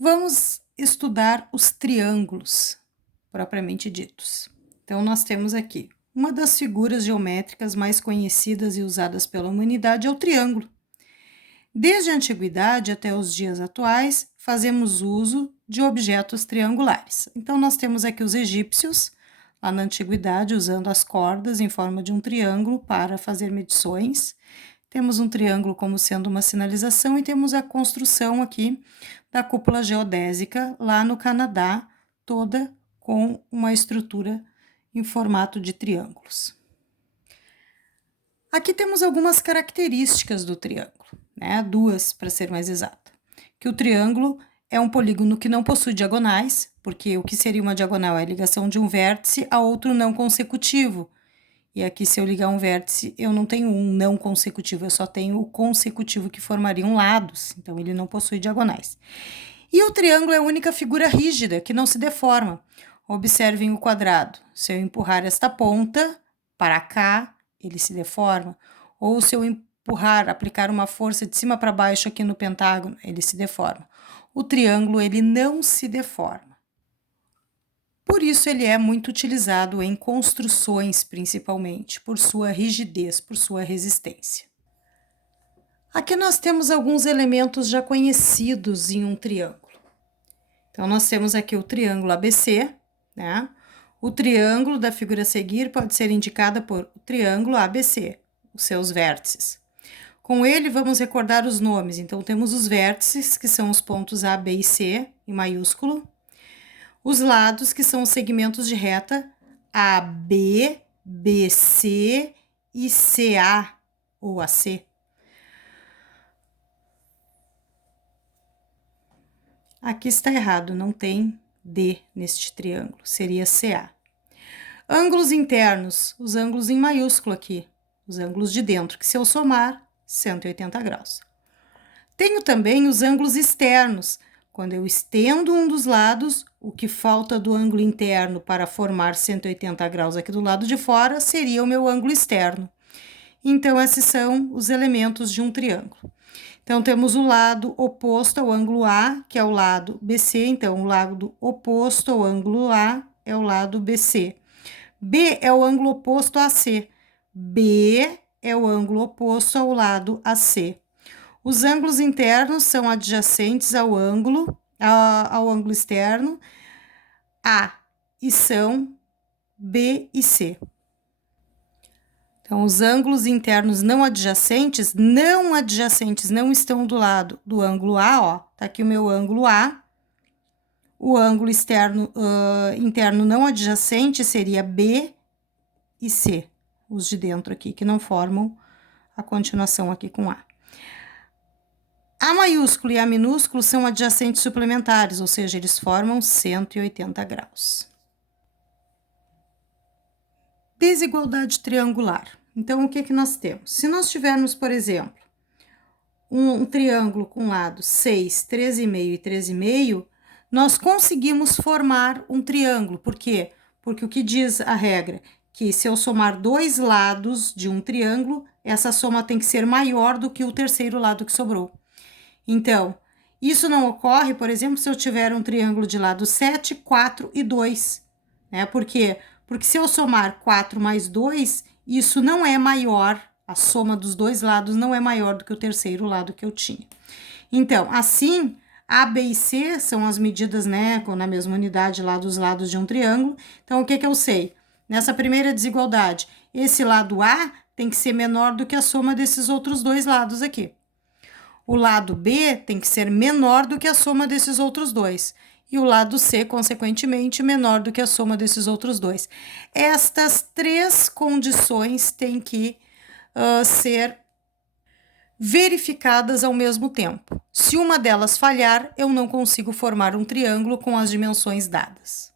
Vamos estudar os triângulos, propriamente ditos. Então, nós temos aqui uma das figuras geométricas mais conhecidas e usadas pela humanidade é o triângulo. Desde a antiguidade até os dias atuais, fazemos uso de objetos triangulares. Então, nós temos aqui os egípcios, lá na antiguidade, usando as cordas em forma de um triângulo para fazer medições. Temos um triângulo como sendo uma sinalização e temos a construção aqui da cúpula geodésica lá no Canadá, toda com uma estrutura em formato de triângulos. Aqui temos algumas características do triângulo, né? Duas para ser mais exata. Que o triângulo é um polígono que não possui diagonais, porque o que seria uma diagonal é a ligação de um vértice a outro não consecutivo. E aqui, se eu ligar um vértice, eu não tenho um não consecutivo, eu só tenho o consecutivo que formariam lados, então ele não possui diagonais. E o triângulo é a única figura rígida que não se deforma. Observem o quadrado. Se eu empurrar esta ponta para cá, ele se deforma. Ou se eu empurrar, aplicar uma força de cima para baixo aqui no pentágono, ele se deforma. O triângulo, ele não se deforma. Por isso, ele é muito utilizado em construções, principalmente, por sua rigidez, por sua resistência. Aqui nós temos alguns elementos já conhecidos em um triângulo. Então, nós temos aqui o triângulo ABC, né? O triângulo da figura a seguir pode ser indicada por triângulo ABC, os seus vértices. Com ele, vamos recordar os nomes. Então, temos os vértices, que são os pontos A, B e C, em maiúsculo. Os lados, que são os segmentos de reta AB, BC e CA ou AC. Aqui está errado, não tem D neste triângulo, seria CA. Ângulos internos, os ângulos em maiúsculo aqui, os ângulos de dentro, que se eu somar, 180 graus. Tenho também os ângulos externos. Quando eu estendo um dos lados, o que falta do ângulo interno para formar 180 graus aqui do lado de fora seria o meu ângulo externo. Então, esses são os elementos de um triângulo. Então, temos o lado oposto ao ângulo A, que é o lado BC. Então, o lado oposto ao ângulo A é o lado BC. B é o ângulo oposto a AC. B é o ângulo oposto ao lado AC. Os ângulos internos são adjacentes ao ângulo externo A e são B e C. Então, os ângulos internos não adjacentes não estão do lado do ângulo A, ó. Tá aqui o meu ângulo A. O ângulo externo, interno não adjacente seria B e C, os de dentro aqui, que não formam a continuação aqui com A. A maiúsculo e A minúsculo são adjacentes suplementares, ou seja, eles formam 180 graus. Desigualdade triangular. Então, o que que nós temos? Se nós tivermos, por exemplo, um triângulo com lados 6, 13,5 e 13,5, nós conseguimos formar um triângulo. Por quê? Porque o que diz a regra? Que se eu somar dois lados de um triângulo, essa soma tem que ser maior do que o terceiro lado que sobrou. Então, isso não ocorre, por exemplo, se eu tiver um triângulo de lado 7, 4 e 2. Né? Por quê? Porque se eu somar 4 mais 2, isso não é maior, a soma dos dois lados não é maior do que o terceiro lado que eu tinha. Então, assim, A, B e C são as medidas, né, na mesma unidade lá dos lados de um triângulo. Então, o que que eu sei? Nessa primeira desigualdade, esse lado A tem que ser menor do que a soma desses outros dois lados aqui. O lado B tem que ser menor do que a soma desses outros dois. E o lado C, consequentemente, menor do que a soma desses outros dois. Estas três condições têm que ser verificadas ao mesmo tempo. Se uma delas falhar, eu não consigo formar um triângulo com as dimensões dadas.